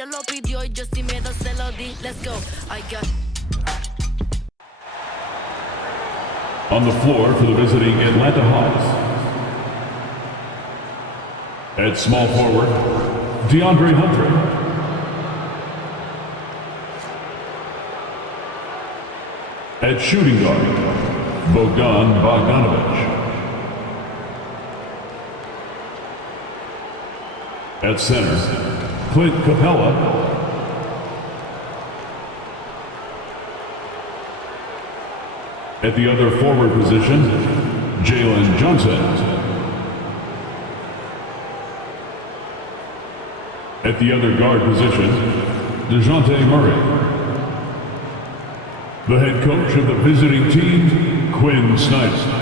ella lo pidió y yo sin miedo se lo di. Let's go. I got. On the floor for the visiting Atlanta Hawks. At small forward, DeAndre Hunter. At shooting guard, Bogdan Bogdanovic. At center, Clint Capella. At the other forward position, Jalen Johnson. At the other guard position, DeJounte Murray. The head coach of the visiting team, Quinn Snyder.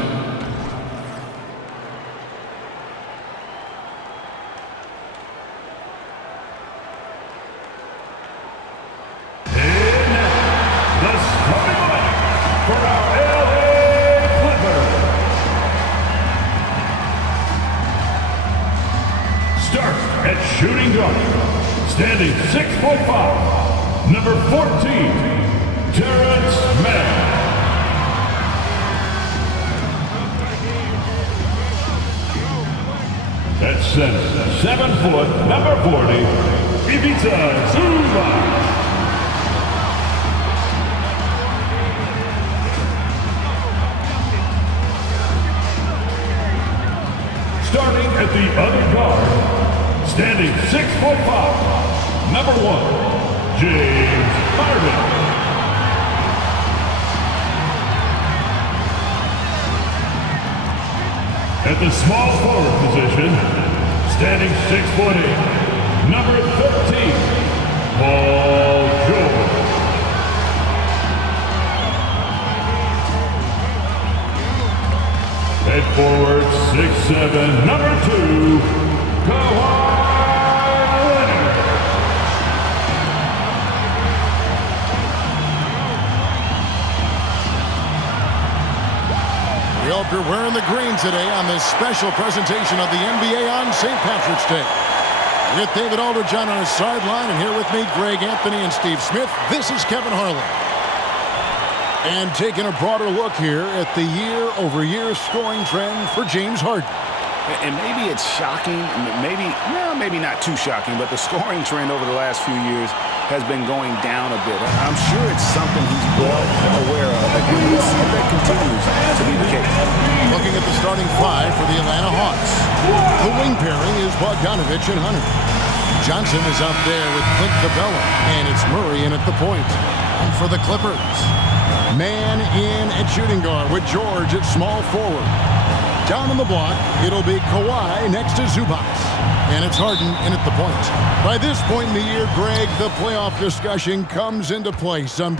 Shooting guard, standing 6'5", number 14, Terrence Mann. At center, 7 foot, number 40, Ivica Zubac. Starting at the other guard, standing 6'5", number 1, James Harden. At the small forward position, standing 6'8", number 13, Paul George. At forward, 6'7", number 2, Kawhi. We hope you're wearing the green today on this special presentation of the NBA on St. Patrick's Day. With David Aldridge on our sideline, and here with me, Greg Anthony and Steve Smith, this is Kevin Harlan. And taking a broader look here at the year-over-year scoring trend for James Harden. And maybe it's shocking, maybe not too shocking, but the scoring trend over the last few years has been going down a bit. I'm sure it's something he's well aware of, and we'll see if that continues to be the case. Looking at the starting five for the Atlanta Hawks. The wing pairing is Bogdanovic and Hunter. Johnson is out there with Clint Capella, and it's Murray in at the point. And for the Clippers, man in at shooting guard with George at small forward. Down on the block, it'll be Kawhi next to Zubac. And it's Harden in at the point. By this point in the year, Greg, the playoff discussion comes into play. Some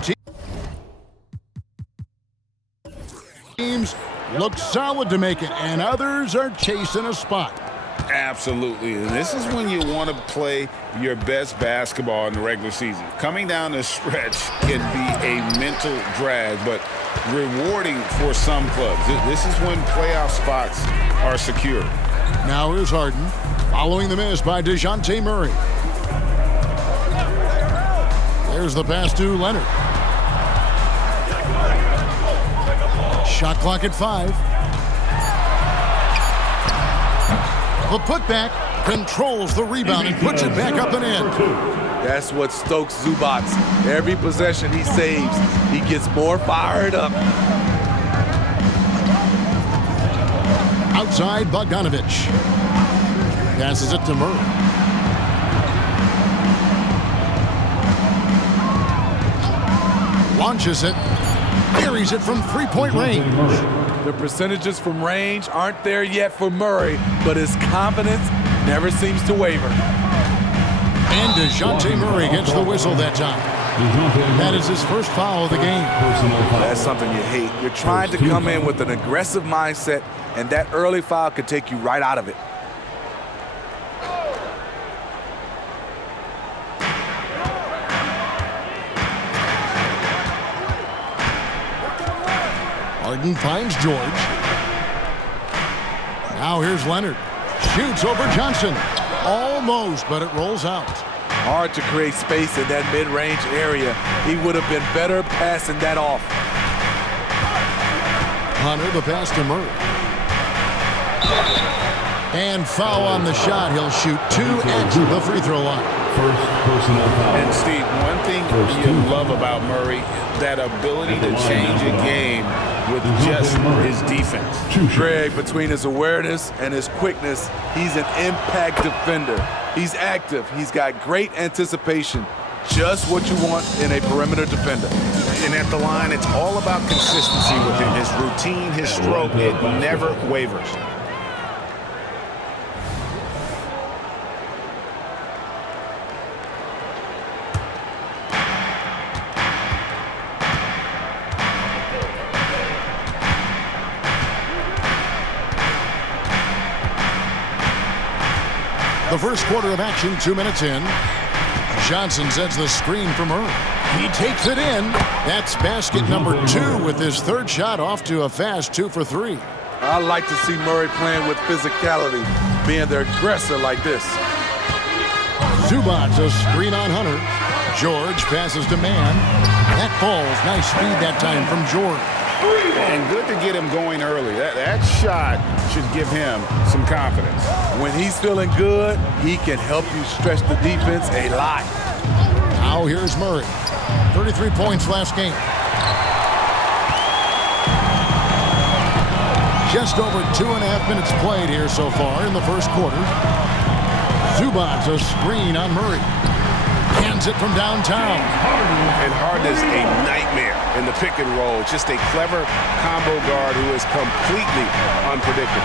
teams look solid to make it, and others are chasing a spot. Absolutely, and this is when you want to play your best basketball in the regular season. Coming down the stretch can be a mental drag, but rewarding for some clubs. This is when playoff spots are secure. Now here's Harden, following the miss by DeJounte Murray. There's the pass to Leonard. Shot clock at 5. The putback controls the rebound and puts it back up and in. That's what stokes Zubac. Every possession he saves, he gets more fired up. Outside, Bogdanovic. Passes it to Murray. Launches it. Carries it from three-point range. The percentages from range aren't there yet for Murray, but his confidence never seems to waver. And DeJounte Murray gets the whistle that time. That is his first foul of the game. That's something you hate. You're trying to come in with an aggressive mindset, and that early foul could take you right out of it. Harden finds George. Now here's Leonard. Shoots over Johnson. Almost, but it rolls out. Hard to create space in that mid-range area. He would have been better passing that off. Hunter, the pass to Murray. And foul on the shot. He'll shoot 2 at the free throw line. First personal foul. And Steve, one thing you love about Murray, that ability to change a game with just his defense. Greg, between his awareness and his quickness, he's an impact defender. He's active. He's got great anticipation. Just what you want in a perimeter defender. And at the line, it's all about consistency with him. His routine, his stroke, it never wavers. The first quarter of action, 2 minutes in. Johnson sends the screen from Murray. He takes it in. That's basket number 2 with his third shot off to a fast 2 for 3. I like to see Murray playing with physicality, being the aggressor like this. Zubac, a screen on Hunter. George passes to Mann. That falls. Nice feed that time from George. And good to get him going early. That shot should give him some confidence. When he's feeling good, he can help you stretch the defense a lot. Now here's Murray. 33 points last game. Just over 2.5 minutes played here so far in the first quarter. Zubac, a screen on Murray. Hands it from downtown. And Harden is a nightmare in the pick and roll. Just a clever combo guard who is completely unpredictable.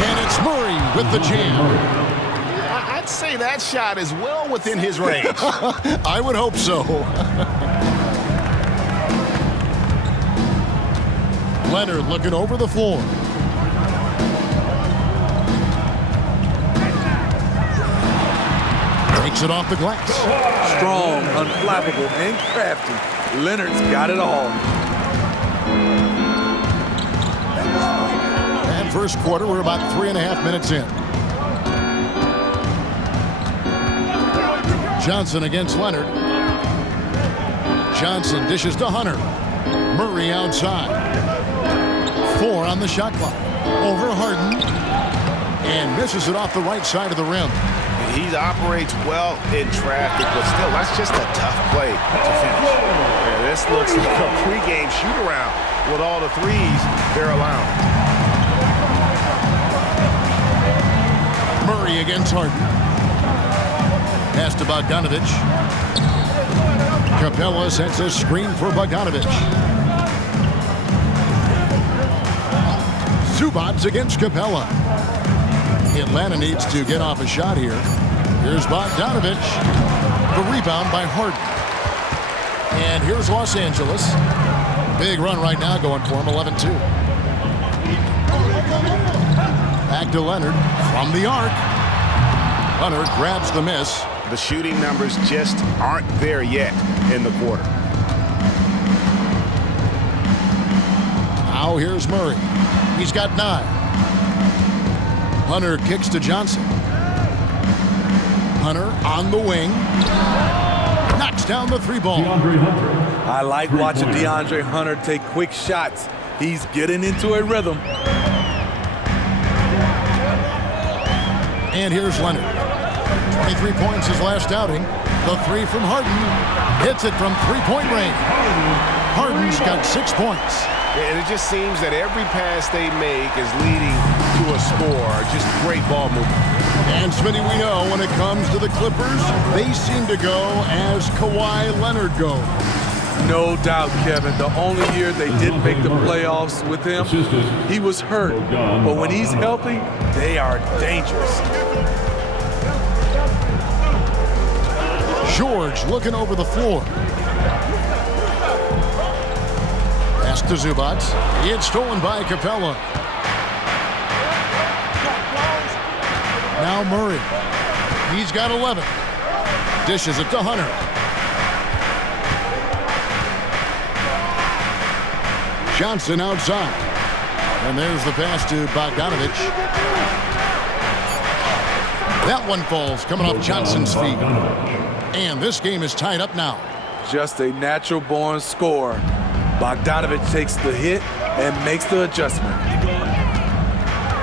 And it's Murray with the jam. I'd say that shot is well within his range. I would hope so. Leonard looking over the floor. Takes it off the glass. Strong, unflappable, and crafty. Leonard's got it all. And first quarter, we're about 3.5 minutes in. Johnson against Leonard. Johnson dishes to Hunter. Murray outside. 4 on the shot clock. Over Harden. And misses it off the right side of the rim. He operates well in traffic, but still, that's just a tough play to finish. Yeah, this looks like a pregame shoot-around with all the threes they're allowing. Murray against Harden. Pass to Bogdanovic. Capella sets a screen for Bogdanovic. Zubac against Capella. Atlanta needs to get off a shot here. Here's Bogdanovic. The rebound by Harden. And here's Los Angeles. Big run right now going for him, 11-2. Back to Leonard from the arc. Hunter grabs the miss. The shooting numbers just aren't there yet in the quarter. Now here's Murray. He's got 9. Hunter kicks to Johnson. Hunter on the wing. Knocks down the 3-ball. DeAndre Hunter. I like watching DeAndre Hunter take quick shots. He's getting into a rhythm. And here's Leonard. 23 points his last outing. The 3 from Harden. Hits it from 3-point range. Harden's got 6 points. And it just seems that every pass they make is leading to a score. Just great ball movement. And Smitty, we know when it comes to the Clippers, they seem to go as Kawhi Leonard goes. No doubt, Kevin. The only year they didn't make the playoffs with him, he was hurt. But when he's healthy, they are dangerous. George looking over the floor. Pass to Zubac. It's stolen by Capella. Now Murray. He's got 11. Dishes it to Hunter. Johnson outside. And there's the pass to Bogdanovic. That one falls coming off Johnson's feet. Bogdanovich. And this game is tied up now. Just a natural-born scorer. Bogdanovich takes the hit and makes the adjustment.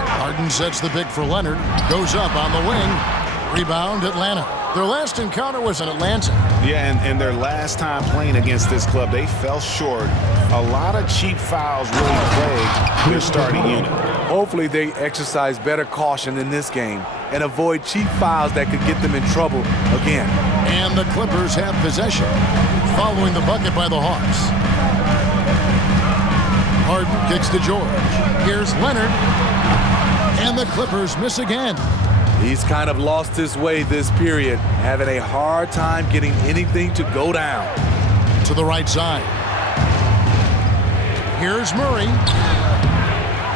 Harden sets the pick for Leonard. Goes up on the wing. Rebound, Atlanta. Their last encounter was in Atlanta. Yeah, and their last time playing against this club, they fell short. A lot of cheap fouls really plagued their starting unit. Hopefully they exercise better caution in this game and avoid cheap fouls that could get them in trouble again. And the Clippers have possession, following the bucket by the Hawks. Harden kicks to George. Here's Leonard. And the Clippers miss again. He's kind of lost his way this period, having a hard time getting anything to go down. To the right side. Here's Murray.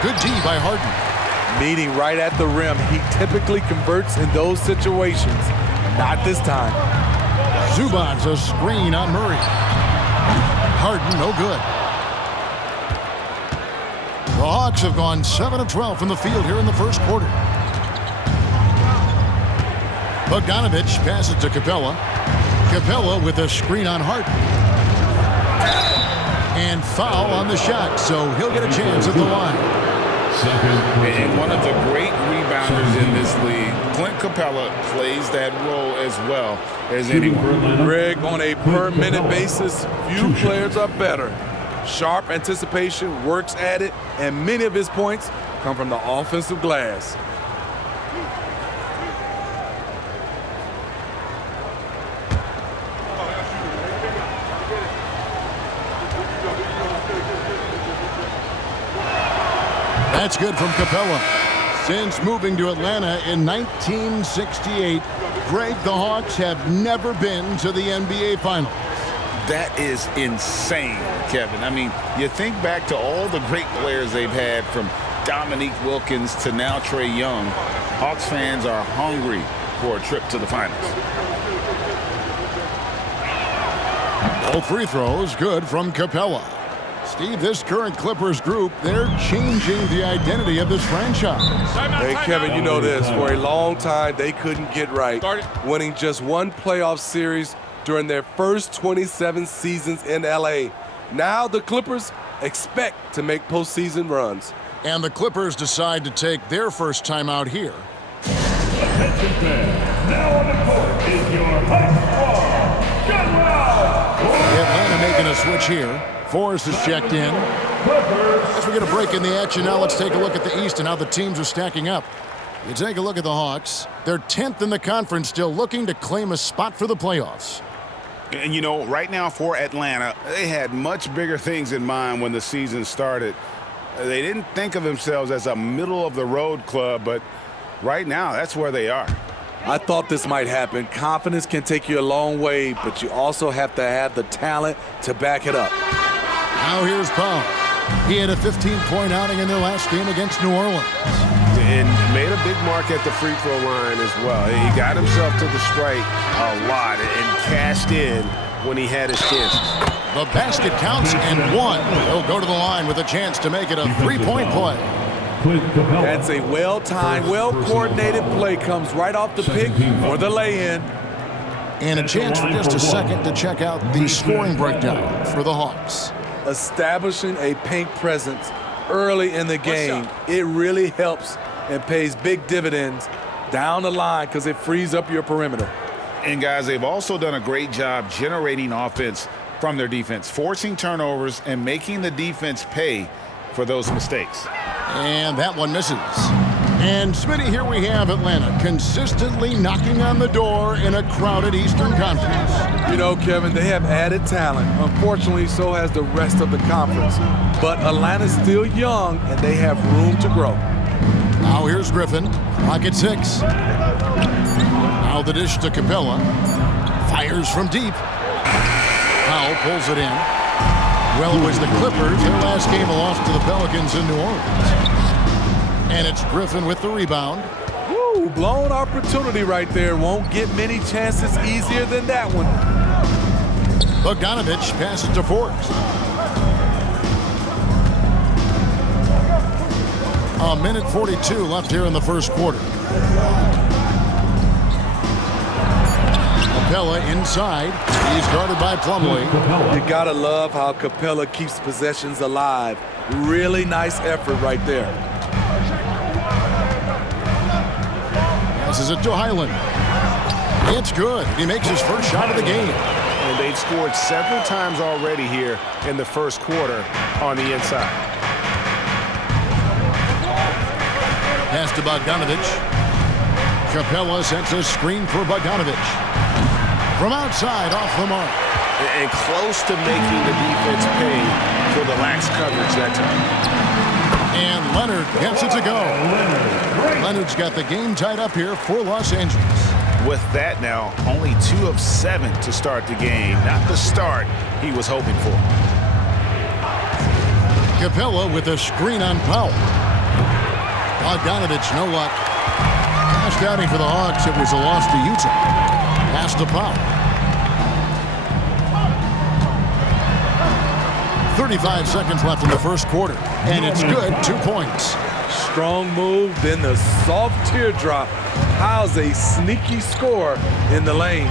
Good D by Harden. Meeting right at the rim, he typically converts in those situations. Not this time. Zubac's a screen on Murray. Harden, no good. The Hawks have gone 7 of 12 from the field here in the first quarter. Bogdanovich passes to Capella. Capella with a screen on Harden. And foul on the shot, so he'll get a chance at the line. And one of the great rebounders in this league, Clint Capella, plays that role as well as anyone. Greg, on a per-minute basis, few players are better. Sharp anticipation, works at it, and many of his points come from the offensive glass. That's good from Capella. Since moving to Atlanta in 1968, Greg, the Hawks have never been to the NBA Finals. That is insane, Kevin. I mean, you think back to all the great players they've had, from Dominique Wilkins to now Trae Young. Hawks fans are hungry for a trip to the finals. Both free throws good from Capella. Steve, this current Clippers group, they're changing the identity of this franchise. Hey, Kevin, you know this. For a long time, they couldn't get right, winning just one playoff series during their first 27 seasons in L.A. Now the Clippers expect to make postseason runs. And the Clippers decide to take their first time out here. Attention fans, now on the court is your Hawks squad. Atlanta making a switch here. Forrest is checked in. As we get a break in the action, now let's take a look at the East and how the teams are stacking up. You take a look at the Hawks. They're 10th in the conference, still looking to claim a spot for the playoffs. And, you know, right now for Atlanta, they had much bigger things in mind when the season started. They didn't think of themselves as a middle-of-the-road club, but right now, that's where they are. I thought this might happen. Confidence can take you a long way, but you also have to have the talent to back it up. Now here's Paul. He had a 15-point outing in their last game against New Orleans. And made a big mark at the free throw line as well. He got himself to the stripe a lot and cashed in when he had his chances. The basket counts and one. He'll go to the line with a chance to make it a three-point play. That's a well-timed, well-coordinated play. Comes right off the pick for the lay-in. And a chance for just a second to check out the scoring breakdown for the Hawks. Establishing a paint presence early in the game, it really helps and pays big dividends down the line because it frees up your perimeter. And, guys, they've also done a great job generating offense from their defense, forcing turnovers and making the defense pay for those mistakes. And that one misses. And, Smitty, here we have Atlanta consistently knocking on the door in a crowded Eastern Conference. You know, Kevin, they have added talent. Unfortunately, so has the rest of the conference. But Atlanta's still young, and they have room to grow. Now here's Griffin. Clock at 6. Now the dish to Capella. Fires from deep. Powell pulls it in. Well, it was the Clippers. Their last game, a loss to the Pelicans in New Orleans. And it's Griffin with the rebound. Woo, blown opportunity right there. Won't get many chances easier than that one. Bogdanovich passes to Forrest. A minute 42 left here in the first quarter. Capella inside. He's guarded by Plumlee. You gotta love how Capella keeps possessions alive. Really nice effort right there. Passes it to Highland. It's good. He makes his first shot of the game. And they've scored several times already here in the first quarter on the inside. Pass to Bogdanovich. Capella sets a screen for Bogdanovich. From outside, off the mark. And close to making the defense pay for the lax coverage that time. And Leonard gets it to go. Leonard's got the game tied up here for Los Angeles. With that now, only 2 of 7 to start the game. Not the start he was hoping for. Capella with a screen on Powell. Bogdanovich, no luck. Last outing for the Hawks, it was a loss to Utah. Pass to Powell. 35 seconds left in the first quarter. And it's good, 2 points. Strong move, then the soft teardrop. How's a sneaky score in the lane.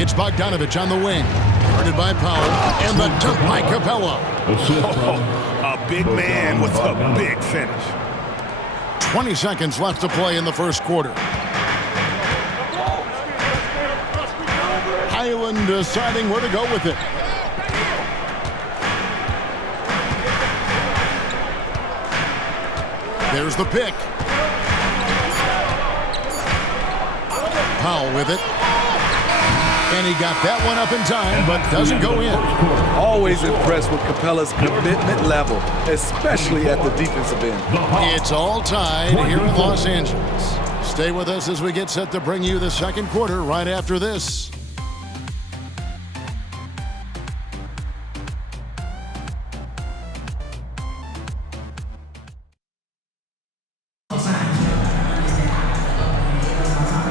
It's Bogdanovich on the wing. Guarded by Powell. And the dunk by Capella. A big man with a big finish. 20 seconds left to play in the first quarter. Highland deciding where to go with it. There's the pick. Powell with it. And he got that one up in time, but doesn't go in. Always impressed with Capella's commitment level, especially at the defensive end. It's all tied here in Los Angeles. Stay with us as we get set to bring you the second quarter right after this.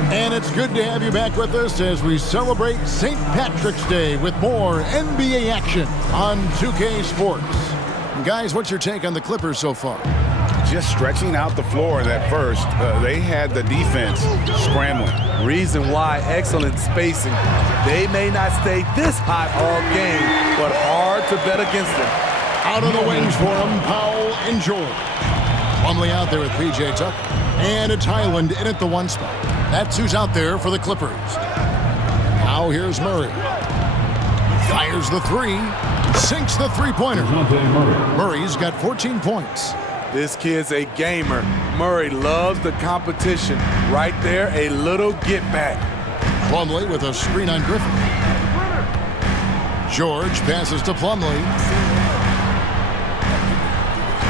And it's good to have you back with us as we celebrate St. Patrick's Day with more NBA action on 2K Sports. And guys, what's your take on the Clippers so far? Just stretching out the floor in that first. They had the defense scrambling. Reason why, excellent spacing. They may not stay this hot all game, but hard to bet against them. Out of the wings for him, Powell and George. Plumlee out there with P.J. Tucker. And it's Highland in at the 1 spot. That's who's out there for the Clippers. Now here's Murray. Fires the 3. Sinks the three-pointer. Murray's got 14 points. This kid's a gamer. Murray loves the competition. Right there, a little get back. Plumlee with a screen on Griffin. George passes to Plumlee.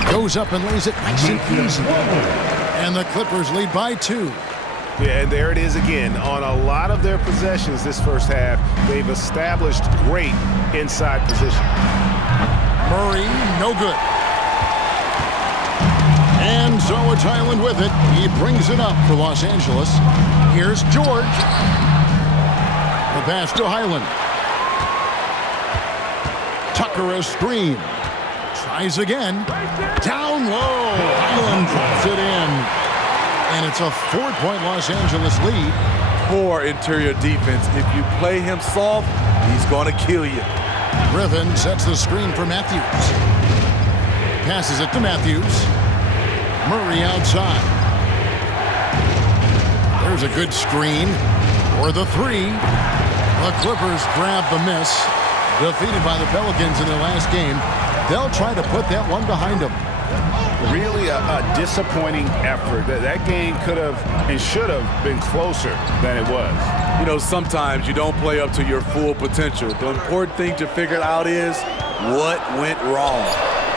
Goes up and lays it nice and easy. And the Clippers lead by 2. Yeah, and there it is again. On a lot of their possessions this first half, they've established great inside position. Murray, no good. And so it's Highland with it. He brings it up for Los Angeles. Here's George. The pass to Highland. Tucker a screen. Tries again. Down low. Highland drops it in. And it's a 4-point Los Angeles lead. Poor interior defense. If you play him soft, he's going to kill you. Griffin sets the screen for Matthews. Passes it to Matthews. Murray outside. There's a good screen for the 3. The Clippers grab the miss. Defeated by the Pelicans in their last game. They'll try to put that one behind them. Really a disappointing effort. That game could have and should have been closer than it was. You know, sometimes you don't play up to your full potential. The important thing to figure out is what went wrong.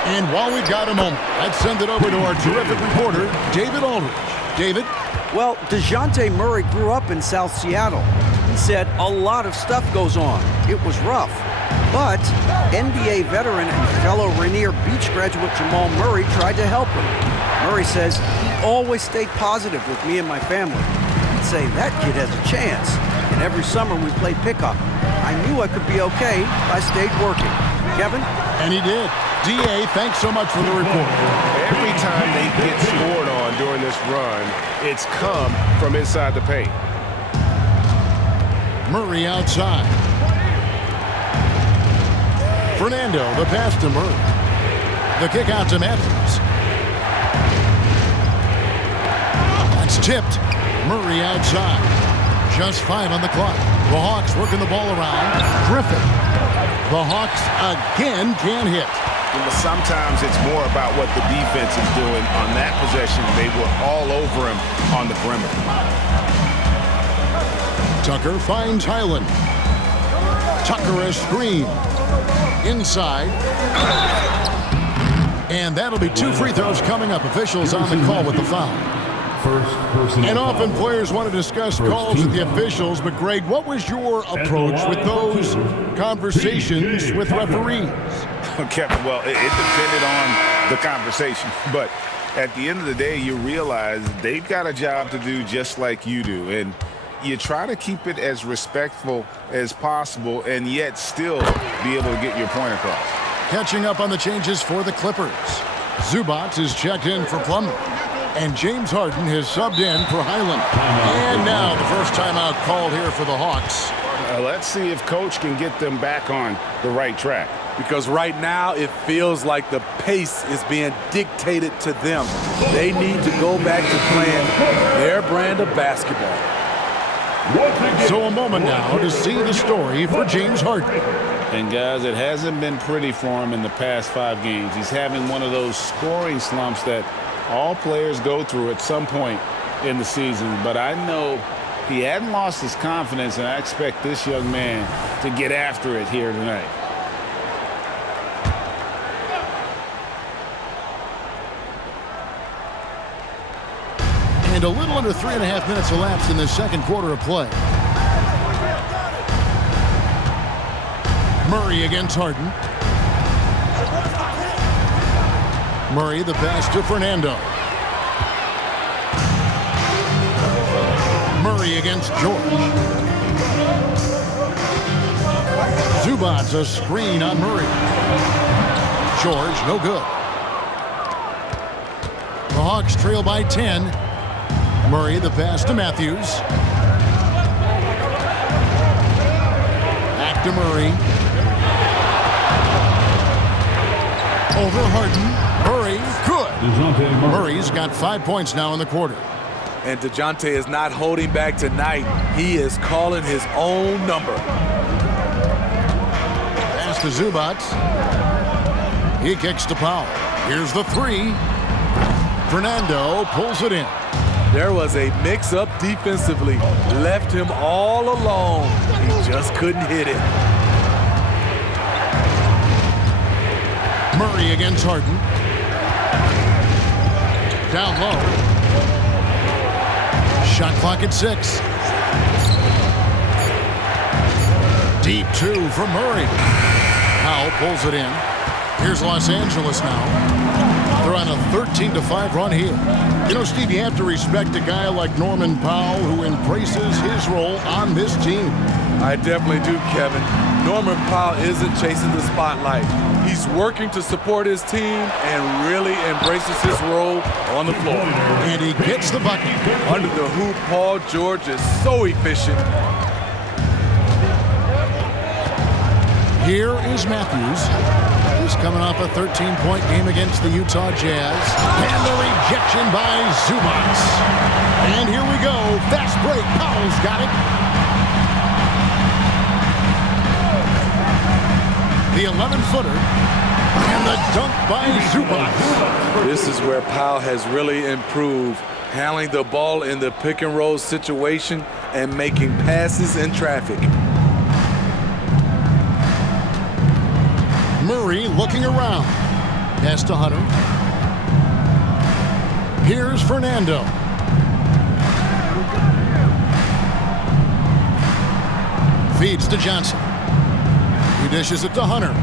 And while we've got a moment, let's send it over to our terrific reporter, David Aldridge. David? Well, DeJounte Murray grew up in South Seattle. He said a lot of stuff goes on. It was rough. But NBA veteran and fellow Rainier Beach graduate Jamal Murray tried to help him. Murray says he always stayed positive with me and my family. I'd say that kid has a chance. And every summer we played pickup. I knew I could be okay if I stayed working. Kevin? And he did. D.A., thanks so much for the report. Every time they get scored on during this run, it's come from inside the paint. Murray outside. Fernando, the pass to Murray. The kick out to Matthews. That's tipped. Murray outside. Just 5 on the clock. The Hawks working the ball around. Griffin. The Hawks again can't hit. Sometimes it's more about what the defense is doing on that possession. They were all over him on the perimeter. Tucker finds Highland. Tucker a screen. Inside. And that'll be 2 free throws coming up. Officials on the call with the foul. And often players want to discuss calls with the officials, but Greg, what was your approach with those conversations with referees? Kevin, well, it depended on the conversation, but at the end of the day, you realize they've got a job to do just like you do, and you try to keep it as respectful as possible and yet still be able to get your point across. Catching up on the changes for the Clippers. Zubac is checked in for Plumlee. And James Harden has subbed in for Highland. And now the first timeout called here for the Hawks. Let's see if Coach can get them back on the right track. Because right now it feels like the pace is being dictated to them. They need to go back to playing their brand of basketball. So a moment now to see the story for James Harden. And guys, it hasn't been pretty for him in the past 5 games. He's having one of those scoring slumps that all players go through at some point in the season. But I know he hadn't lost his confidence, and I expect this young man to get after it here tonight. And a little under 3.5 minutes elapsed in the second quarter of play. Murray against Harden. Murray, the pass to Fernando. Murray against George. Zubac a screen on Murray. George, no good. The Hawks trail by 10. Murray, the pass to Matthews. Back to Murray. Over Harden. Murray, good. Murray's got 5 points now in the quarter. And DeJounte is not holding back tonight. He is calling his own number. Pass to Zubac. He kicks to Powell. Here's the 3. Fernando pulls it in. There was a mix-up defensively. Left him all alone. He just couldn't hit it. Murray against Harden. Down low. Shot clock at 6. Deep 2 from Murray. Powell pulls it in. Here's Los Angeles now. They're on a 13-5 run here. You know, Steve, you have to respect a guy like Norman Powell who embraces his role on this team. I definitely do, Kevin. Norman Powell isn't chasing the spotlight. He's working to support his team and really embraces his role on the floor. And he gets the bucket. Under the hoop, Paul George is so efficient. Here is Matthews. He's coming off a 13-point game against the Utah Jazz. And the rejection by Zubac. And here we go. Fast break. Powell's got it. The 11-footer. And the dunk by Zubac. This is where Powell has really improved, handling the ball in the pick-and-roll situation and making passes in traffic. Murray looking around. Pass to Hunter. Here's Fernando. Feeds to Johnson. He dishes it to Hunter.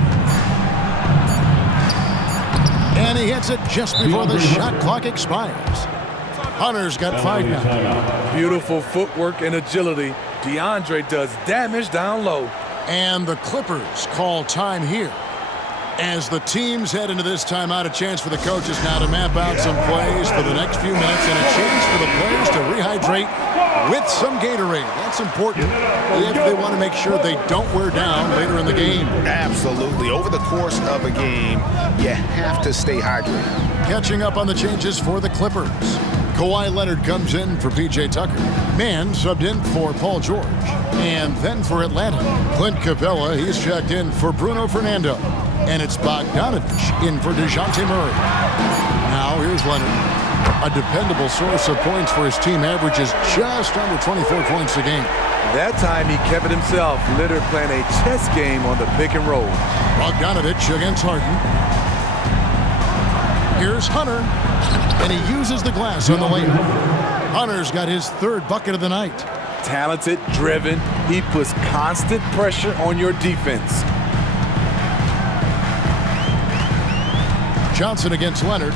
And he hits it just before the shot clock expires. Hunter's got 5 now. Beautiful footwork and agility. DeAndre does damage down low. And the Clippers call time here. As the teams head into this timeout, a chance for the coaches now to map out some plays for the next few minutes and a chance for the players to rehydrate with some Gatorade. That's important if they want to make sure they don't wear down later in the game. Absolutely. Over the course of a game, you have to stay hydrated. Catching up on the changes for the Clippers. Kawhi Leonard comes in for P.J. Tucker. Mann subbed in for Paul George. And then for Atlanta, Clint Capella, he's checked in for Bruno Fernando. And it's Bogdanovich in for DeJounte Murray. Now here's Leonard. A dependable source of points for his team, averages just under 24 points a game. That time he kept it himself. Leonard playing a chess game on the pick and roll. Bogdanovich against Harden. Here's Hunter, and he uses the glass on the layup. Hunter's got his 3rd bucket of the night. Talented, driven, he puts constant pressure on your defense. Johnson against Leonard.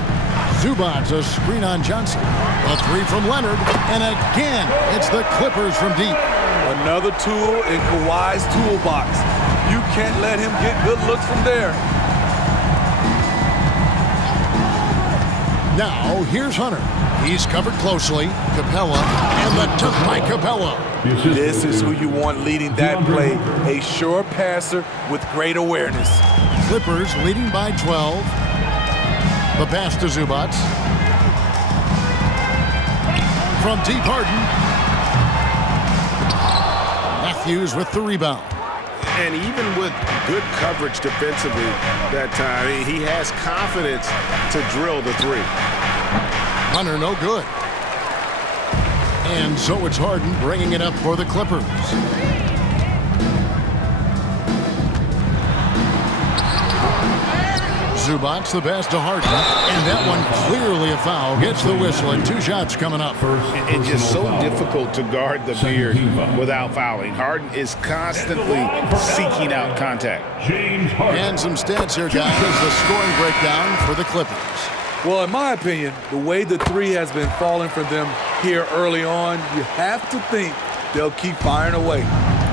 Zubac, a screen on Johnson. A 3 from Leonard, and again, it's the Clippers from deep. Another tool in Kawhi's toolbox. You can't let him get good looks from there. Now, here's Hunter. He's covered closely. Capella, and the dunk by Capella. This is who you want leading that play. A sure passer with great awareness. Clippers leading by 12. The pass to Zubac. From deep, Harden. Matthews with the rebound. And even with good coverage defensively that time, he has confidence to drill the 3. Hunter, no good. And so it's Harden bringing it up for the Clippers. Zubac, the pass to Harden, and that one clearly a foul. Gets the whistle, and 2 shots coming up. It's just so difficult to guard the beard without fouling. Harden is constantly seeking out contact. James Harden. And some stats here, guys. The scoring breakdown for the Clippers. Well, in my opinion, the way the 3 has been falling for them here early on, you have to think they'll keep firing away.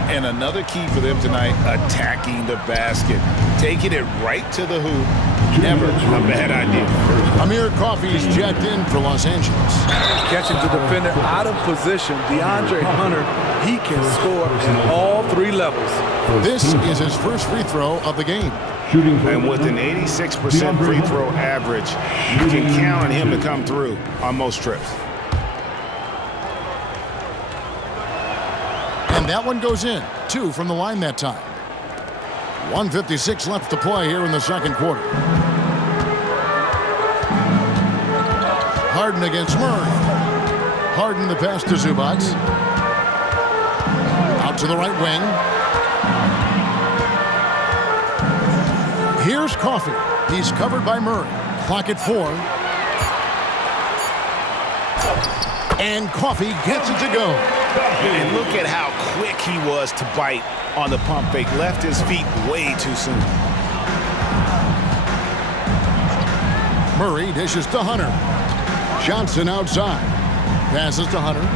And another key for them tonight, attacking the basket. Taking it right to the hoop, never a bad idea. Amir Coffey's checked in for Los Angeles. Catching the defender out of position, DeAndre Hunter, he can score at all 3 levels. This is his first free throw of the game. And with an 86% free throw average, you can count on him to come through on most trips. And that one goes in. 2 from the line that time. 1:56 left to play here in the second quarter. Harden against Murray. Harden the pass to Zubac. Out to the right wing. Here's Coffey. He's covered by Murray. Clock at 4. And Coffey gets it to go. And look at how quick he was to bite on the pump fake. Left his feet way too soon. Murray dishes to Hunter. Johnson outside. Passes to Hunter.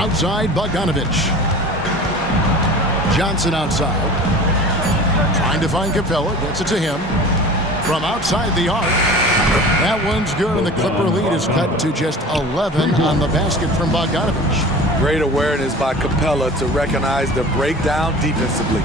Outside, Bogdanovich. Johnson outside. Trying to find Capella. Gets it to him. From outside the arc. That one's good, and the Clipper lead is cut to just 11 on the basket from Bogdanovich. Great awareness by Capella to recognize the breakdown defensively.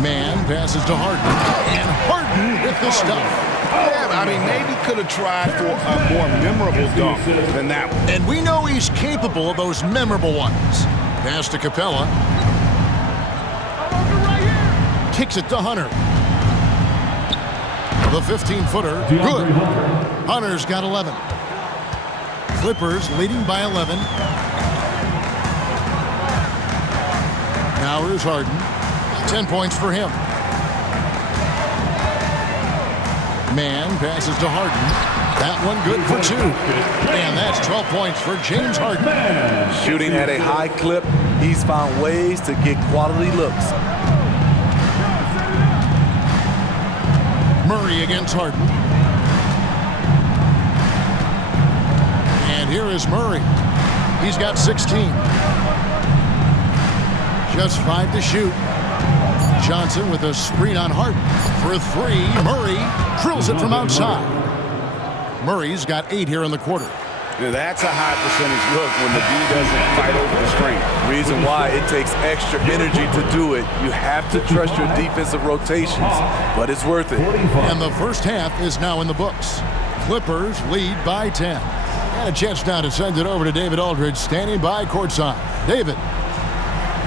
Mann passes to Harden, and Harden with the stuff. Yeah, I mean, maybe could have tried for a more memorable dunk than that one. And we know he's capable of those memorable ones. Pass to Capella. Kicks it to Hunter. The 15-footer, good. Hunter's got 11. Clippers leading by 11. Now here's Harden. 10 points for him. Mann passes to Harden. That one good for 2. And that's 12 points for James Harden. Shooting at a high clip, he's found ways to get quality looks. Murray against Harden. here is Murray. He's got 16. Just 5 to shoot. Johnson with a screen on Harden. For 3, Murray drills it from outside. Murray's got 8 here in the quarter. Now that's a high percentage look when the D doesn't fight over the screen. Reason why it takes extra energy to do it. You have to trust your defensive rotations, but it's worth it. And the first half is now in the books. Clippers lead by 10. And a chance now to send it over to David Aldridge, standing by courtside. David.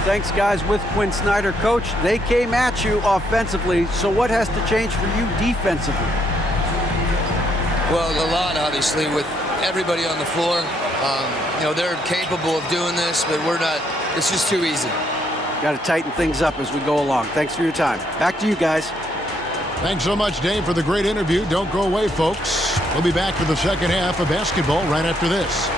Thanks, guys. With Quinn Snyder, Coach, they came at you offensively, so what has to change for you defensively? Well, a lot, obviously, with everybody on the floor. They're capable of doing this, but we're not. It's just too easy. Got to tighten things up as we go along. Thanks for your time. Back to you guys. Thanks so much, Dave, for the great interview. Don't go away, folks. We'll be back for the second half of basketball right after this.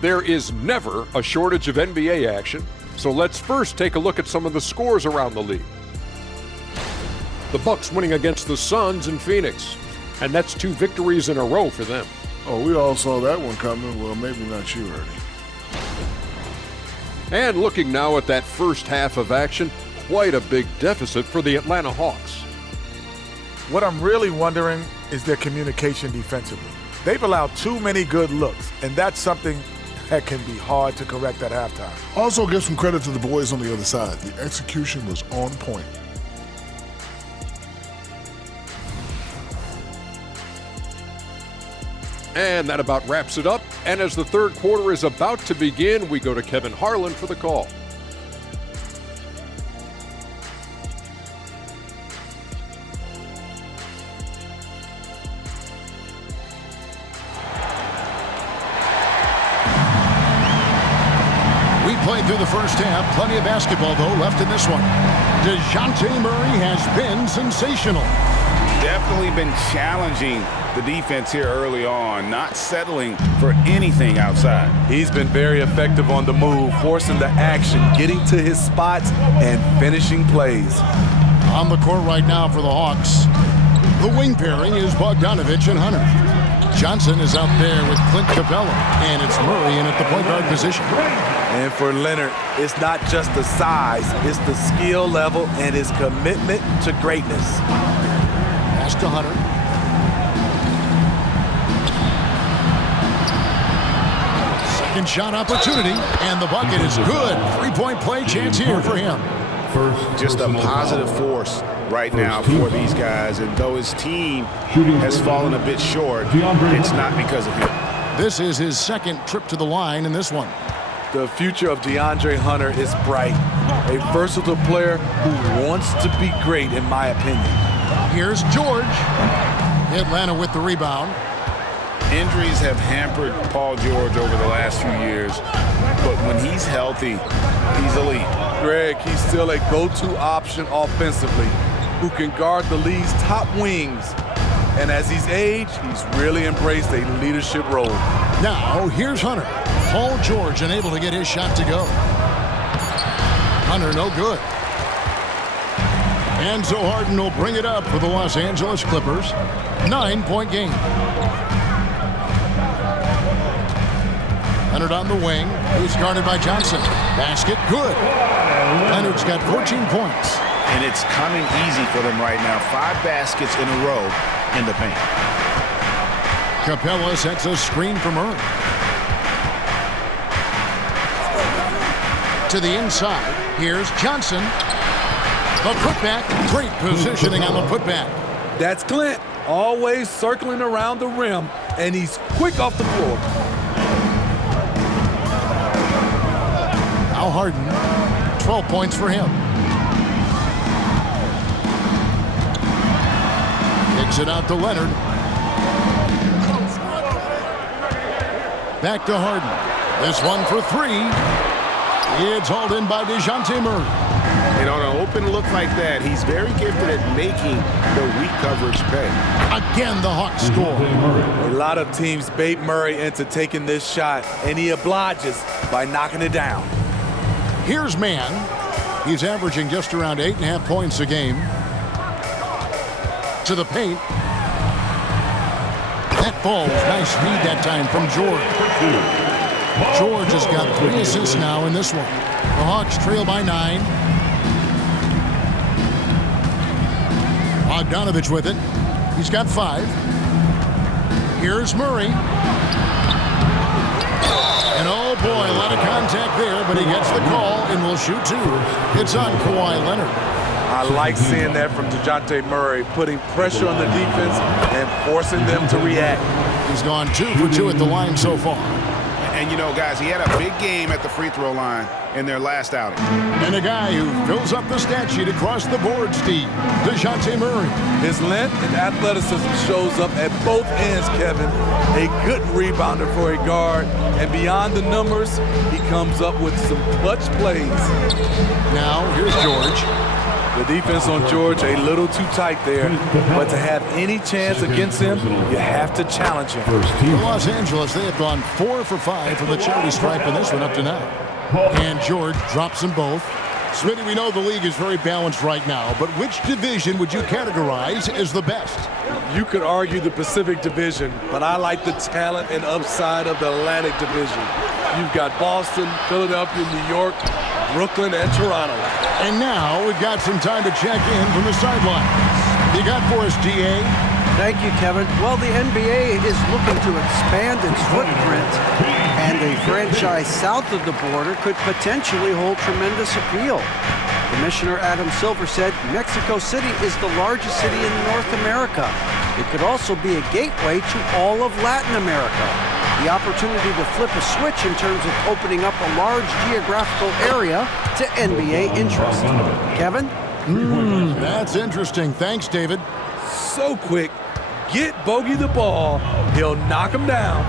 There is never a shortage of NBA action, so let's first take a look at some of the scores around the league. The Bucks winning against the Suns in Phoenix, and that's 2 victories in a row for them. Oh, we all saw that one coming. Well, maybe not you, Ernie. And looking now at that first half of action, quite a big deficit for the Atlanta Hawks. What I'm really wondering is their communication defensively. They've allowed too many good looks, and that's something that can be hard to correct at halftime. Also, give some credit to the boys on the other side. The execution was on point. And that about wraps it up. And as the third quarter is about to begin, we go to Kevin Harlan for the call. We played through the first half. Plenty of basketball, though, left in this one. DeJounte Murray has been sensational. Definitely been challenging the defense here early on, not settling for anything outside. He's been very effective on the move, forcing the action, getting to his spots, and finishing plays. On the court right now for the Hawks, the wing pairing is Bogdanovich and Hunter. Johnson is out there with Clint Capella, and it's Murray in at the point guard position. And for Leonard, it's not just the size, it's the skill level and his commitment to greatness. Pass to Hunter. Second shot opportunity, and the bucket is good. 3-point play chance here for him. Just a positive force right now for these guys, and though his team has fallen a bit short, it's not because of him. This is his second trip to the line in this one. The future of DeAndre Hunter is bright. A versatile player who wants to be great, in my opinion. Here's George. Atlanta with the rebound. Injuries have hampered Paul George over the last few years, but when he's healthy, he's elite. Greg, he's still a go-to option offensively, who can guard the league's top wings. And as he's aged, he's really embraced a leadership role. Now, here's Hunter. Paul George unable to get his shot to go. Hunter no good. And so Harden will bring it up for the Los Angeles Clippers. 9-point game. Leonard on the wing. He's guarded by Johnson. Basket good. Leonard's got 14 points. And it's coming easy for them right now. 5 baskets in a row in the paint. Capella sets a screen for Murray. To the inside. Here's Johnson. The putback. Great positioning on the putback. That's Clint. Always circling around the rim, and he's quick off the floor. Now Harden. 12 points for him. Kicks it out to Leonard. Back to Harden. This one for 3. It's hauled in by DeJounte Murray. And on a open look like that, he's very gifted at making the weak coverage pay. Again, the Hawks score. A lot of teams bait Murray into taking this shot, and he obliges by knocking it down. Here's Mann. He's averaging just around 8.5 points a game. To the paint. That falls. Nice read that time from George. George has got 3 assists now in this one. The Hawks trail by 9. Bogdanovich with it. He's got 5. Here's Murray. And oh boy, a lot of contact there, but he gets the call and will shoot 2. It's on Kawhi Leonard. I like seeing that from DeJounte Murray, putting pressure on the defense and forcing them to react. He's gone 2 for 2 at the line so far. And, you know, guys, he had a big game at the free throw line in their last outing. And a guy who fills up the stat sheet across the board, Steve, DeJounte Murray. His length and athleticism shows up at both ends, Kevin. A good rebounder for a guard. And beyond the numbers, he comes up with some clutch plays. Now, here's George. The defense on George a little too tight there, but to have any chance against him, you have to challenge him. In Los Angeles, they have gone 4 for 5 from the charity stripe in this one up to now. And George drops them both. Smitty, we know the league is very balanced right now, but which division would you categorize as the best? You could argue the Pacific Division, but I like the talent and upside of the Atlantic Division. You've got Boston, Philadelphia, New York, Brooklyn, and Toronto. And now we've got some time to check in from the sidelines. You got for us, DA? Thank you, Kevin. Well, the NBA is looking to expand its footprint, and a franchise south of the border could potentially hold tremendous appeal. Commissioner Adam Silver said Mexico City is the largest city in North America. It could also be a gateway to all of Latin America. The opportunity to flip a switch in terms of opening up a large geographical area to NBA interest. Kevin? That's interesting. Thanks, David. So quick. Get Bogey the ball. He'll knock him down.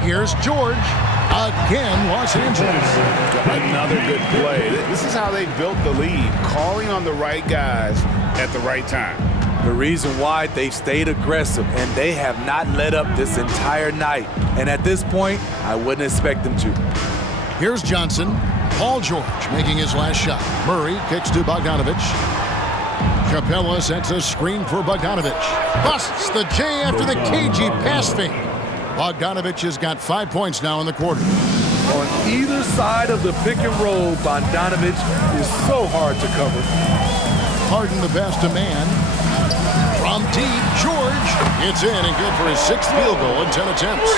Here's George. Again, Los Angeles. Another good play. This is how they built the lead, calling on the right guys at the right time. The reason why they've stayed aggressive, and they have not let up this entire night. And at this point, I wouldn't expect them to. Here's Johnson. Paul George making his last shot. Murray kicks to Bogdanovich. Capella sets a screen for Bogdanovich. Busts the J after the cagey pass fake. Bogdanovich has got 5 points now in the quarter. On either side of the pick and roll, Bogdanovich is so hard to cover. Harden the pass to Mann. From deep, George. It's in and good for his 6th field goal in 10 attempts.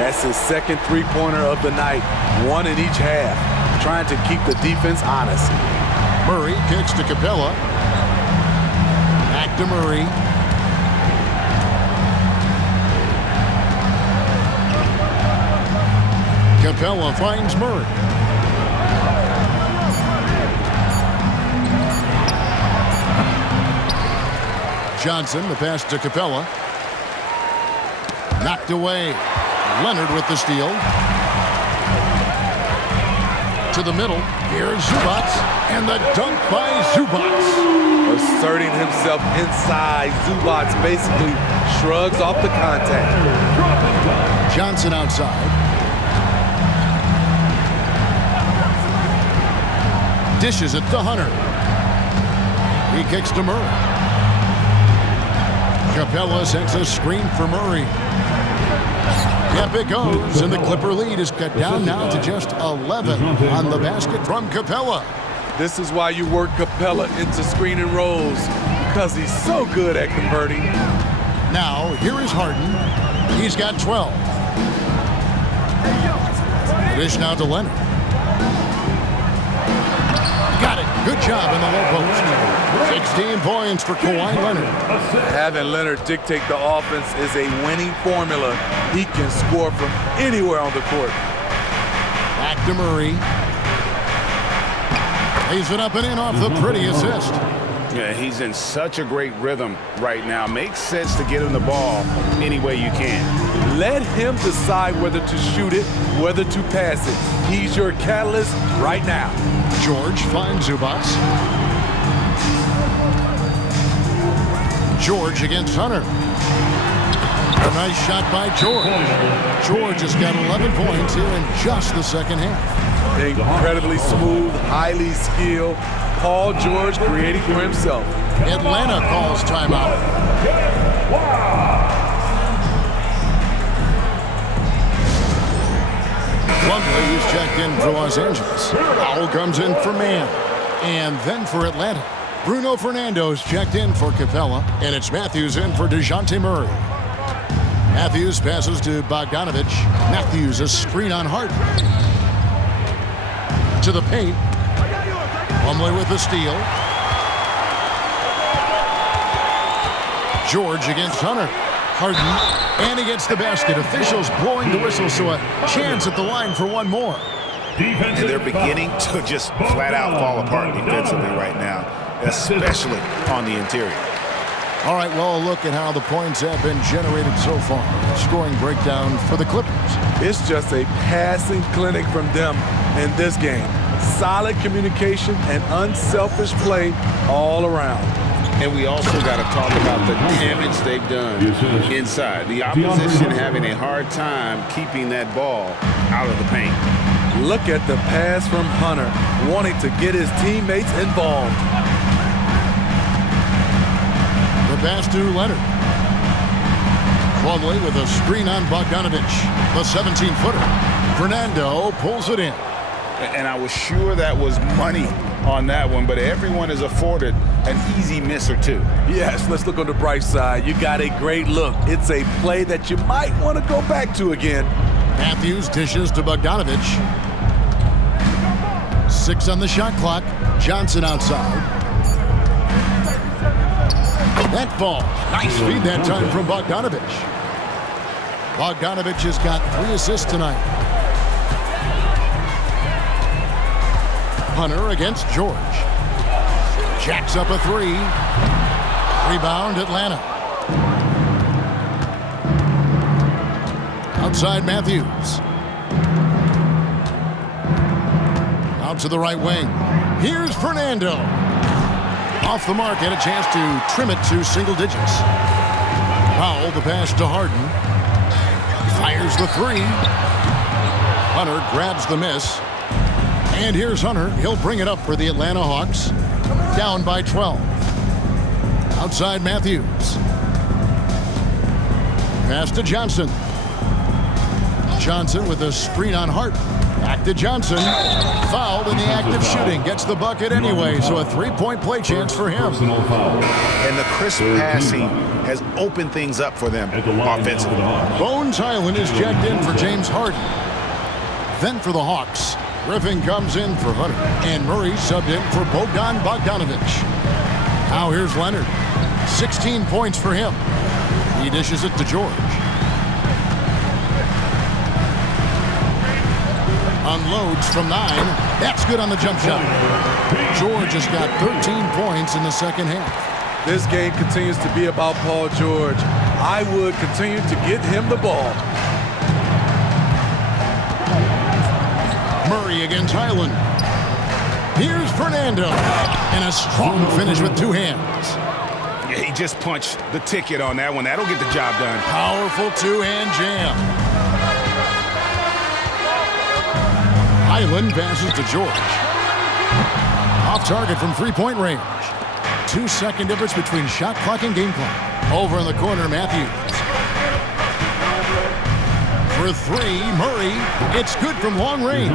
That's his second three-pointer of the night, 1 in each half, trying to keep the defense honest. Murray kicks to Capella. Back to Murray. Capella finds Murray. Johnson, the pass to Capella. Knocked away. Leonard with the steal. To the middle. Here's Zubac. And the dunk by Zubac. Asserting himself inside, Zubac basically shrugs off the contact. Johnson outside. Dishes it to Hunter. He kicks to Murray. Capella sets a screen for Murray. Yep, it goes, and the Clipper lead is cut down now to just 11 on the basket from Capella. This is why you work Capella into screen and rolls, because he's so good at converting. Now, here is Harden. He's got 12. Dish now to Leonard. Got it. Good job in the low post. 16 points for Kawhi Leonard. Having Leonard dictate the offense is a winning formula. He can score from anywhere on the court. Back to Murray. Lays it up and in off the pretty assist. Yeah, he's in such a great rhythm right now. Makes sense to get him the ball any way you can. Let him decide whether to shoot it, whether to pass it. He's your catalyst right now. George finds Zubats. George against Hunter. A nice shot by George. George has got 11 points here in just the second half. Incredibly smooth, highly skilled. Paul George creating for himself. Atlanta calls timeout. Plumlee is checked in for Los Angeles. Powell comes in for Mann. And then for Atlanta, Bruno Fernando's checked in for Capella. And it's Matthews in for DeJounte Murray. Matthews passes to Bogdanovich. Matthews a screen on Harden. To the paint. Plumlee with the steal. George against Hunter. Harden, and he gets the basket. Officials blowing the whistle, so a chance at the line for one more. And they're beginning to just flat out fall apart defensively right now, especially on the interior. All right, well, a look at how the points have been generated so far. Scoring breakdown for the Clippers. It's just a passing clinic from them in this game. Solid communication and unselfish play all around. And we also got to talk about the damage they've done inside. The opposition having a hard time keeping that ball out of the paint. Look at the pass from Hunter, wanting to get his teammates involved. The pass to Leonard. Plumlee with a screen on Bogdanovich. The 17-footer. Fernando pulls it in. And I was sure that was money on that one, but everyone is afforded an easy miss or two. Yes, let's look on the bright side. You got a great look. It's a play that you might want to go back to again. Matthews dishes to Bogdanovich. 6 on the shot clock. Johnson outside. That ball. Nice feed that time from Bogdanovich. Bogdanovich has got 3 assists tonight. Hunter against George. Jacks up a 3. Rebound Atlanta. Outside Matthews. Out to the right wing. Here's Fernando. Off the mark and a chance to trim it to single digits. Powell the pass to Harden. Fires the 3. Hunter grabs the miss. And here's Hunter. He'll bring it up for the Atlanta Hawks. Down by 12. Outside Matthews. Pass to Johnson. Johnson with a screen on Harden. Back to Johnson. Fouled in the act of shooting. Gets the bucket anyway, so a 3-point play chance for him. And the crisp passing has opened things up for them offensively. Bones Hyland is checked in for James Harden. Then for the Hawks, Griffin comes in for Hunter. And Murray subbed in for Bogdan Bogdanovich. Now here's Leonard. 16 points for him. He dishes it to George. Unloads from 9. That's good on the jump shot. George has got 13 points in the second half. This game continues to be about Paul George. I would continue to get him the ball. Murray against Hyland. Here's Fernando. And a strong finish with 2 hands. Yeah, he just punched the ticket on that one. That'll get the job done. Powerful 2-hand jam. Hyland passes to George. Off target from 3-point range. 2-second difference between shot clock and game clock. Over in the corner, Matthews. For 3, Murray. It's good from long range.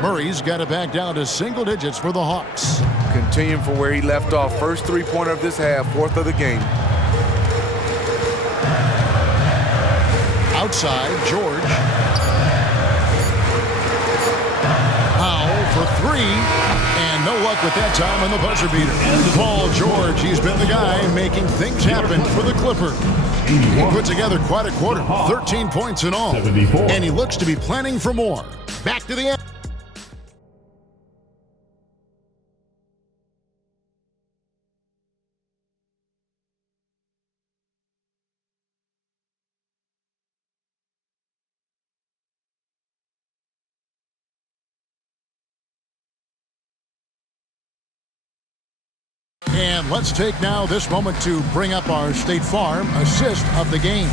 Murray's got it back down to single digits for the Hawks. Continuing from where he left off. First 3-pointer of this half, 4th of the game. Outside, George. Powell for 3. And no luck with that time on the buzzer beater. Paul George, he's been the guy making things happen for the Clippers. He put together quite a quarter, 13 points in all. And he looks to be planning for more. Back to the end. And let's take now this moment to bring up our State Farm assist of the game.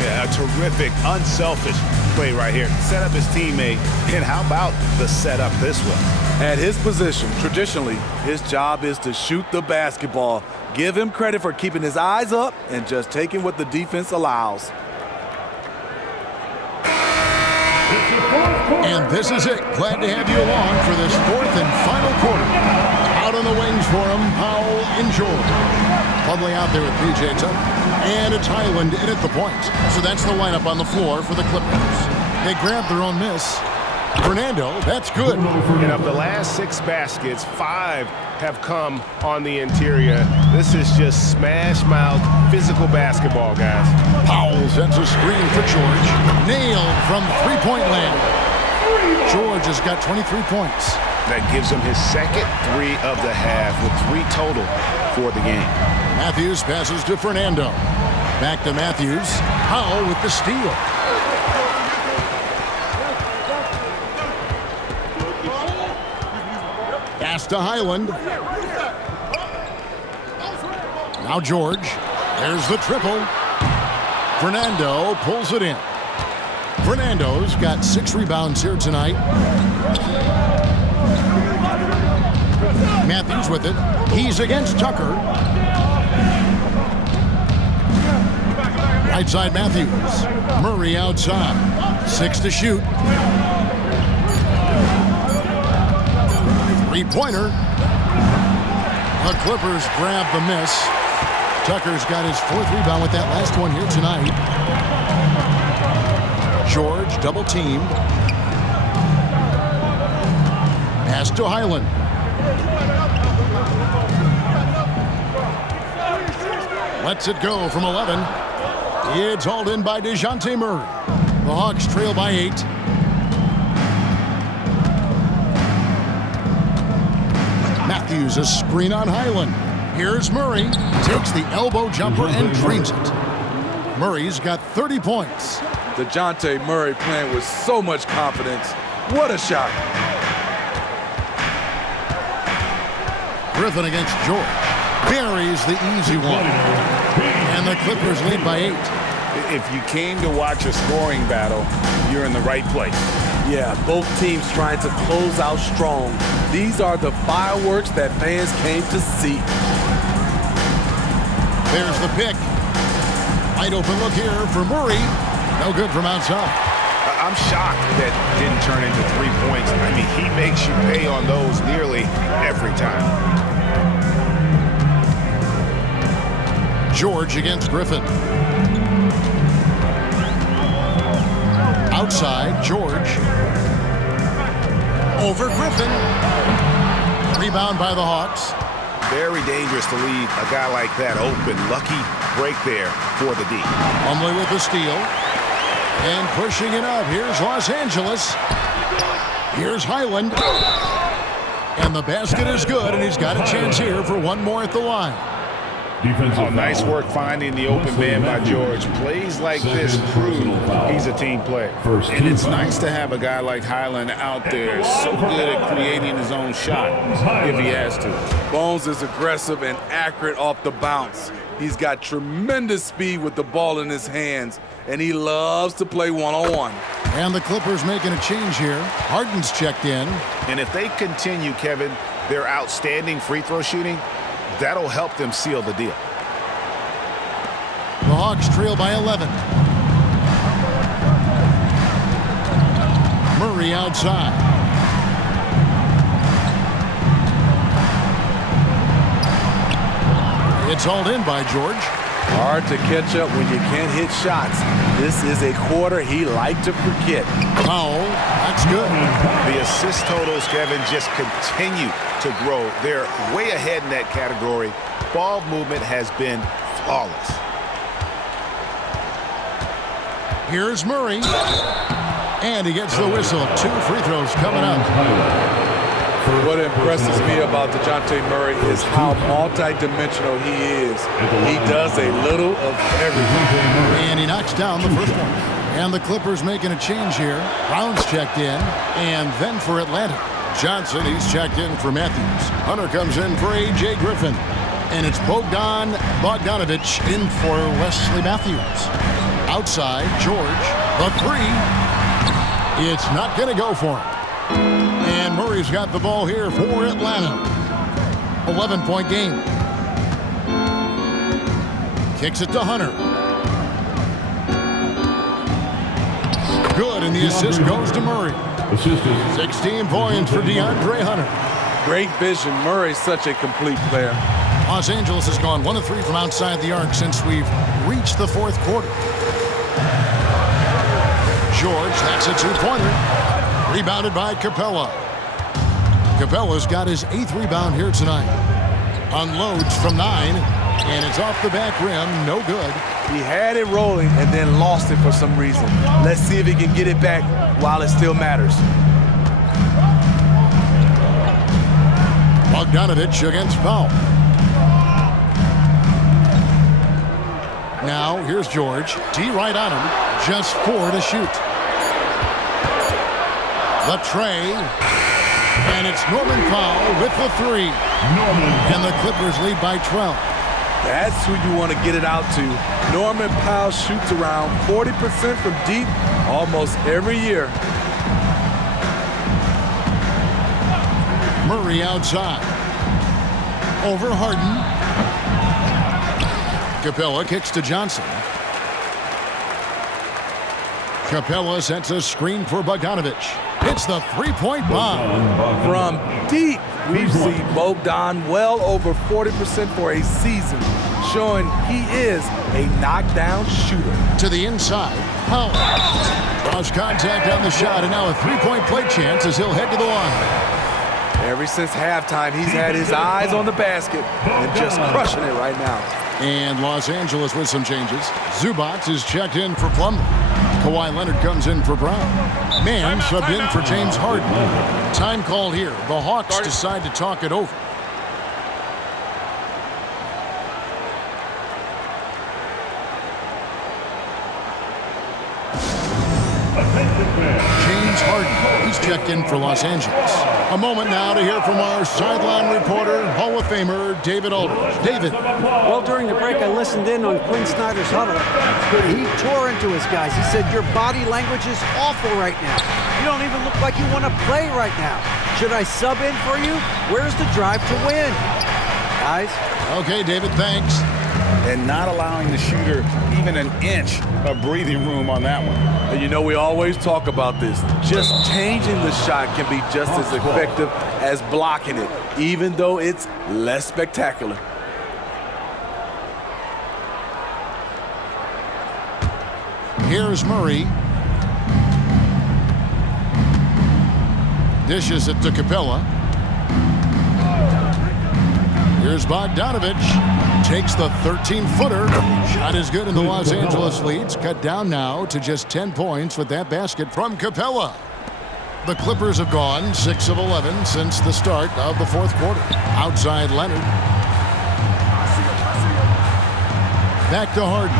Yeah, a terrific, unselfish play right here. Set up his teammate, and how about the setup this way? At his position, traditionally, his job is to shoot the basketball. Give him credit for keeping his eyes up and just taking what the defense allows. And this is it. Glad to have you along for this fourth and final quarter. Out on the wings for him, Powell and George. Plumlee out there with P.J. Tucker. And it's Highland in at the point. So that's the lineup on the floor for the Clippers. They grab their own miss. Fernando, that's good. And of the last 6 baskets, 5 have come on the interior. This is just smash-mouth physical basketball, guys. Powell sends a screen for George. Nailed from three-point land. George has got 23 points. That gives him his second 3 of the half with 3 total for the game. Matthews passes to Fernando. Back to Matthews. Powell with the steal. Pass to Highland. Now George. There's the triple. Fernando pulls it in. Fernando's got 6 rebounds here tonight. Matthews with it. He's against Tucker. Right side Matthews. Murray outside. 6 to shoot. 3-pointer. The Clippers grab the miss. Tucker's got his 4th rebound with that last one here tonight. George double teamed. Pass to Highland. Lets it go from 11. It's hauled in by DeJounte Murray. The Hawks trail by 8. Matthews a screen on Highland. Here's Murray. Takes the elbow jumper and drains it. Murray's got 30 points. DeJounte Murray playing with so much confidence. What a shot. Griffin against George. Buries the easy one. And the Clippers lead by 8. If you came to watch a scoring battle, you're in the right place. Yeah, both teams trying to close out strong. These are the fireworks that fans came to see. There's the pick. Wide open look here for Murray. No good from outside. I'm shocked that didn't turn into 3 points. I mean, he makes you pay on those nearly every time. George against Griffin. Outside, George. Over Griffin. Rebound by the Hawks. Very dangerous to leave a guy like that open. Lucky break there for the D. Plumlee with the steal. And pushing it up. Here's Los Angeles. Here's Highland. And the basket is good, and he's got a chance here for one more at the line. Oh, nice work finding the open man by George. Plays like this prove he's a team player. And it's nice to have a guy like Highland out there, so good at creating his own shot if he has to. Bones is aggressive and accurate off the bounce. He's got tremendous speed with the ball in his hands, and he loves to play one-on-one. And the Clippers making a change here. Harden's checked in. And if they continue, Kevin, their outstanding free throw shooting, that'll help them seal the deal. The Hawks trail by 11. Murray outside. It's hauled in by George. Hard to catch up when you can't hit shots. This is a quarter he liked to forget. Powell, that's good. The assist totals, Kevin, just continue to grow. They're way ahead in that category. Ball movement has been flawless. Here's Murray. And he gets the whistle. 2 free throws coming up. What impresses me about DeJounte Murray is how multi-dimensional he is. He does a little of everything. And he knocks down the first one. And the Clippers making a change here. Brown's checked in. And then for Atlanta, Johnson, he's checked in for Matthews. Hunter comes in for A.J. Griffin. And it's Bogdan Bogdanovic in for Wesley Matthews. Outside, George, the three. It's not going to go for him. And Murray's got the ball here for Atlanta. 11-point game. Kicks it to Hunter. Good, and the assist goes to Murray. 16 points for DeAndre Hunter. Great vision. Murray's such a complete player. Los Angeles has gone 1 of 3 from outside the arc since we've reached the fourth quarter. George, that's a two-pointer. Rebounded by Capella. Capella's got his 8th rebound here tonight. Unloads from 9, and it's off the back rim. No good. He had it rolling and then lost it for some reason. Let's see if he can get it back while it still matters. Bogdanovic against foul. Now, here's George. D right on him. Just 4 to shoot. The tray. And it's Norman Powell with the 3. And the Clippers lead by 12. That's who you want to get it out to. Norman Powell shoots around 40% from deep almost every year. Murray outside. Over Harden. Capella kicks to Johnson. Capella sets a screen for Bogdanovic. Hits the three-point bomb. From deep, we've seen Bogdan well over 40% for a season, showing he is a knockdown shooter. To the inside, Powell. Draws contact on the shot, and now a three-point play chance as he'll head to the line. Ever since halftime, he's had his eyes on the basket and just crushing it right now. And Los Angeles with some changes. Zubac is checked in for Plumlee. Kawhi Leonard comes in for Brown. Mann subbed in for James Harden. Time called here. The Hawks decide to talk it over. James Harden, he's checked in for Los Angeles. A moment now to hear from our sideline reporter, Hall of Famer David Aldridge. David. Well, during the break, I listened in on Quinn Snyder's huddle. He tore into his guys. He said, your body language is awful right now. You don't even look like you want to play right now. Should I sub in for you? Where's the drive to win? Guys? Okay, David, thanks. And not allowing the shooter even an inch of breathing room on that one. And you know, we always talk about this. Just changing the shot can be just as effective as blocking it, even though it's less spectacular. Here's Murray. Dishes it to Capella. Here's Bogdanovic. Takes the 13-footer. Shot is good, and the Los Angeles lead's cut down now to just 10 points with that basket from Capella. The Clippers have gone 6 of 11 since the start of the fourth quarter. Outside Leonard. Back to Harden.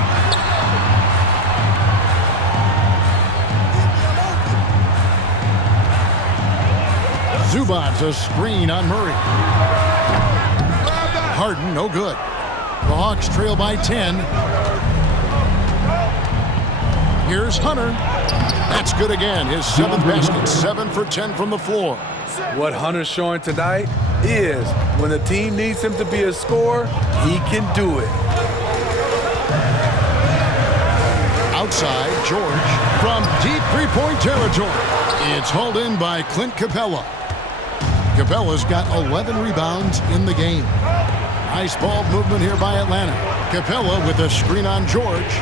Zubac, a screen on Murray. Harden, no good. The Hawks trail by 10. Here's Hunter. That's good again. His 7th basket. 7 for 10 from the floor. What Hunter's showing tonight is when the team needs him to be a scorer, he can do it. Outside, George from deep three-point territory. It's hauled in by Clint Capella. Capella's got 11 rebounds in the game. Nice ball movement here by Atlanta. Capella with a screen on George.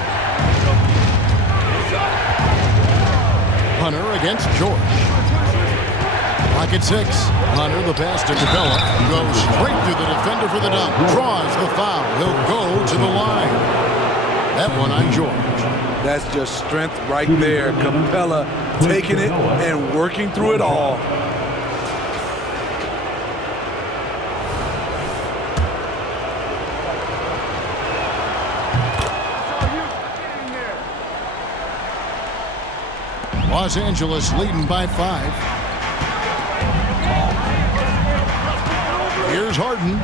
Hunter against George. Clock at 6. Hunter, the pass to Capella. Goes straight through the defender for the dunk. Draws the foul. He'll go to the line. That one on George. That's just strength right there. Capella taking it and working through it all. Los Angeles leading by 5. Here's Harden.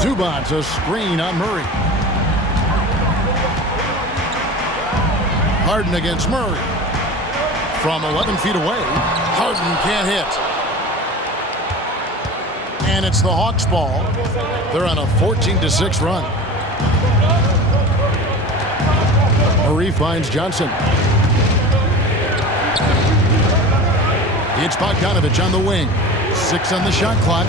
Zubac, a screen on Murray. Harden against Murray. From 11 feet away, Harden can't hit. And it's the Hawks' ball. They're on a 14-6 run. Murray finds Johnson. It's Bogdanovich on the wing. 6 on the shot clock.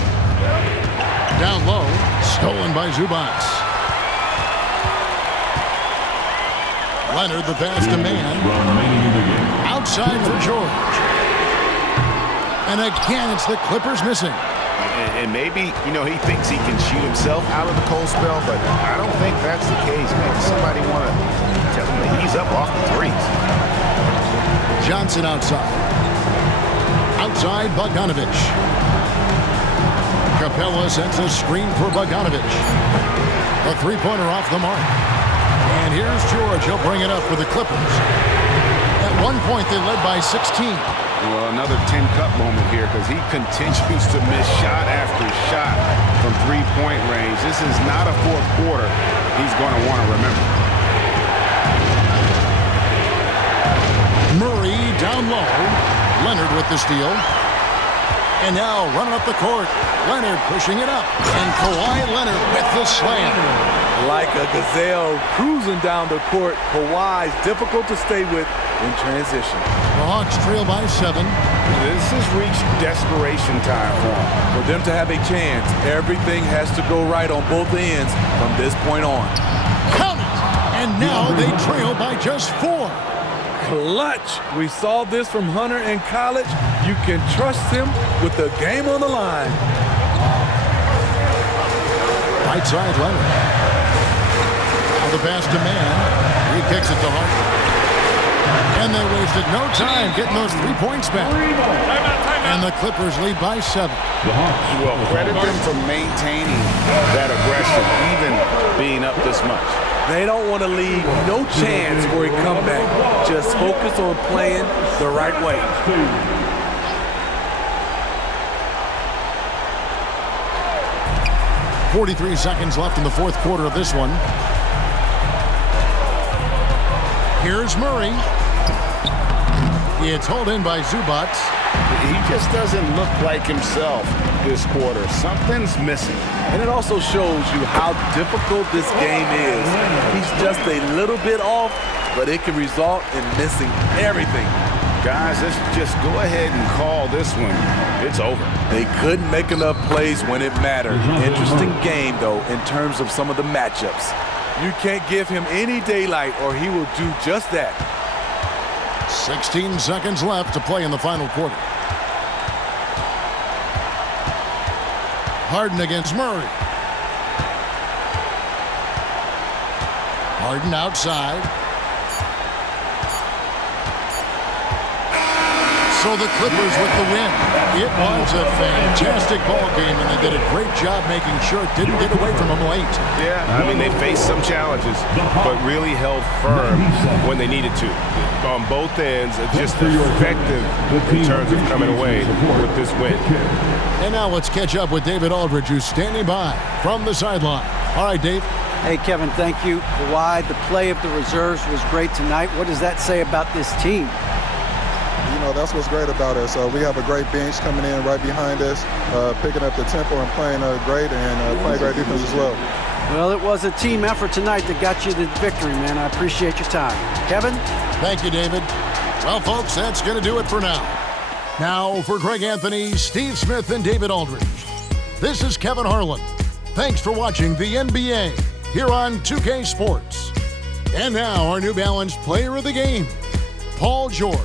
Down low, stolen by Zubac. Leonard, the pass to man. Outside for George. And again, it's the Clippers missing. And maybe, he thinks he can shoot himself out of the cold spell, but I don't think that's the case. Maybe somebody want to tell him that he's up off the threes. Johnson outside. Outside, Bogdanovich. Capella sends a screen for Bogdanovich. A three-pointer off the mark. And here's George. He'll bring it up for the Clippers. At one point, they led by 16. Well, another 10-cup moment here because he continues to miss shot after shot from three-point range. This is not a fourth quarter he's going to want to remember. Murray down low. Leonard with the steal. And now running up the court. Leonard pushing it up. And Kawhi Leonard with the slam. Like a gazelle cruising down the court, Kawhi's difficult to stay with in transition. The Hawks trail by 7. This has reached desperation time for them. For them to have a chance, everything has to go right on both ends from this point on. Count it! And now they trail by just 4. Clutch. We saw this from Hunter in college. You can trust him with the game on the line. Right side, Leonard. Now the pass to man. He kicks it to Harden. And they wasted no time getting those 3 points back. And the Clippers lead by 7. Well, credit them for maintaining that aggression, even being up this much. They don't want to leave no chance for a comeback. Just focus on playing the right way. 43 seconds left in the fourth quarter of this one. Here's Murray. It's hauled in by Zubac. He just doesn't look like himself this quarter. Something's missing. And it also shows you how difficult this game is. He's just a little bit off, but it can result in missing everything. Guys, let's just go ahead and call this one. It's over. They couldn't make enough plays when it mattered. Interesting game, though, in terms of some of the matchups. You can't give him any daylight or he will do just that. 16 seconds left to play in the final quarter. Harden against Murray. Harden outside. So the Clippers with the win. It was a fantastic ball game, and they did a great job making sure it didn't get away from them late. Yeah, I mean, they faced some challenges, but really held firm when they needed to. On both ends, just effective in terms of coming away with this win. And now let's catch up with David Aldridge, who's standing by from the sideline. All right, Dave. Hey, Kevin, thank you. Kawhi, the play of the reserves was great tonight. What does that say about this team? That's what's great about us. We have a great bench coming in right behind us, picking up the tempo and playing great and playing great defense as well. Well, it was a team effort tonight that got you the victory, man. I appreciate your time. Kevin? Thank you, David. Well, folks, that's going to do it for now. Now, for Greg Anthony, Steve Smith, and David Aldridge, this is Kevin Harlan. Thanks for watching the NBA here on 2K Sports. And now, our New Balance player of the game, Paul George.